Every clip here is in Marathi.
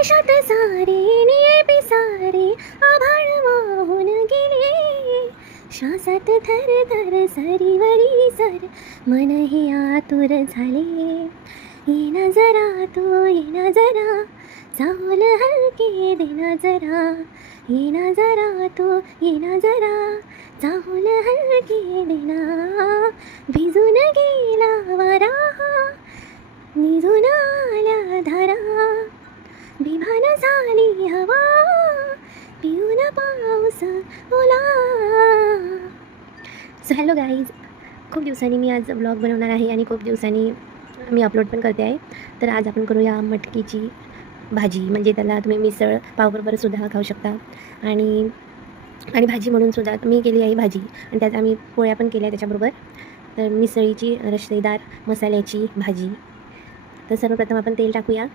आकाशात सारे निळे पिसारे आभाळ वाहून गेले, श्वासात थर थर सरीवरी सर मनही आतुर झाले. येना जरा तू येना जरा चाहूल हलके देना जरा, येना जरा तू येना जरा चाहूल हलके देना. भिजून गेला वारा निजून आल्या धारा, बिभान झाली हवा पिऊन पाऊस ओला. सो हॅलो गाईज, खूप दिवसांनी मी आज ब्लॉग बनवणार आहे आणि खूप दिवसांनी मी अपलोड पण करते आहे. तर आज आपण करूया मटकीची भाजी, म्हणजे त्याला तुम्ही मिसळ पावबरोबर सुद्धा खाऊ शकता आणि भाजी म्हणून सुद्धा मी केली आहे भाजी, आणि त्यात आम्ही पोळ्या पण केल्या त्याच्याबरोबर. तर मिसळीची रश्शेदार मसाल्याची भाजी. तर सर्वप्रथम आपण तेल टाकूया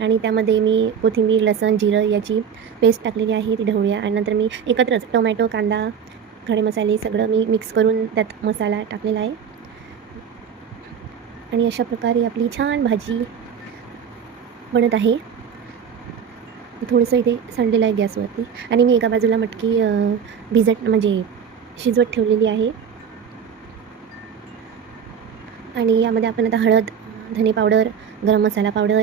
आणि त्यामध्ये मी कोथिंबीर, लसण, जिरं याची पेस्ट टाकलेली आहे, ती ढवळूया. आणि नंतर मी एकत्रच टोमॅटो, कांदा, खडे मसाले सगळं मी मिक्स करून त्यात मसाला टाकलेला आहे. आणि अशा प्रकारे आपली छान भाजी बनत आहे. थोडंसं इथे सांडलेलं आहे गॅसवरती, आणि मी एका बाजूला मटकी म्हणजे शिजवत ठेवलेली आहे. आणि यामध्ये आपण आता हळद, धने पावडर, गरम मसाला पावडर,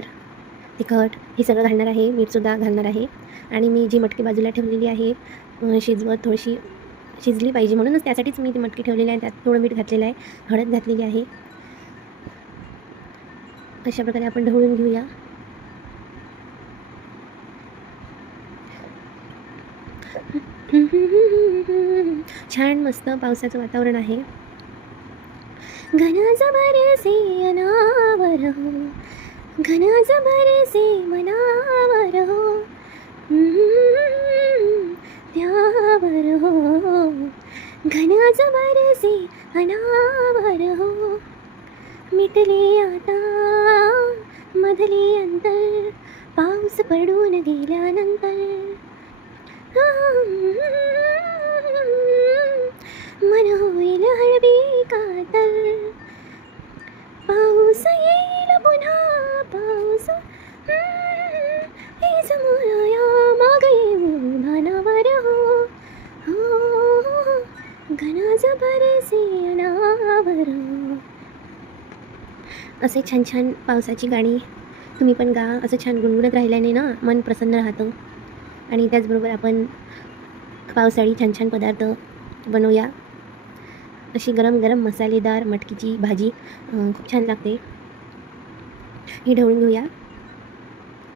तिखट हे सगळं घालणार आहे. मीठसुद्धा घालणार आहे. आणि मी जी मटकी बाजूला ठेवलेली आहे शिजवत, थोडीशी शिजली पाहिजे म्हणूनच त्यासाठीच मी ती मटकी ठेवलेली आहे. त्यात थोडं मीठ घातलेलं आहे, हळद घातलेली आहे. अशा प्रकारे आपण ढवळून घेऊया. छान मस्त पावसाचं वातावरण आहे. घनाज बरसे अनावर हो, घनाज बरसे मनावर हो, त्यावर हो. घनाज बरसे अनावर हो, मिटले आता मधले अंतर पाऊस पडून गेल्यानंतर. मन होईल हळवी कातर, पाऊस येईल पुन्हा पाऊस. हे समोरया मागे भानावर हो, हो घनाज बरसे अनावर. असे छान छान पावसाची गाणी तुम्ही पण गा. असं छान गुणगुणत राहिल्याने ना मन प्रसन्न राहतं. आणि त्याचबरोबर आपण पावसाळी छान छान पदार्थ बनवूया. अशी गरम गरम मसालेदार मटकीची भाजी खूप छान लागते. ही ढवळून घेऊया.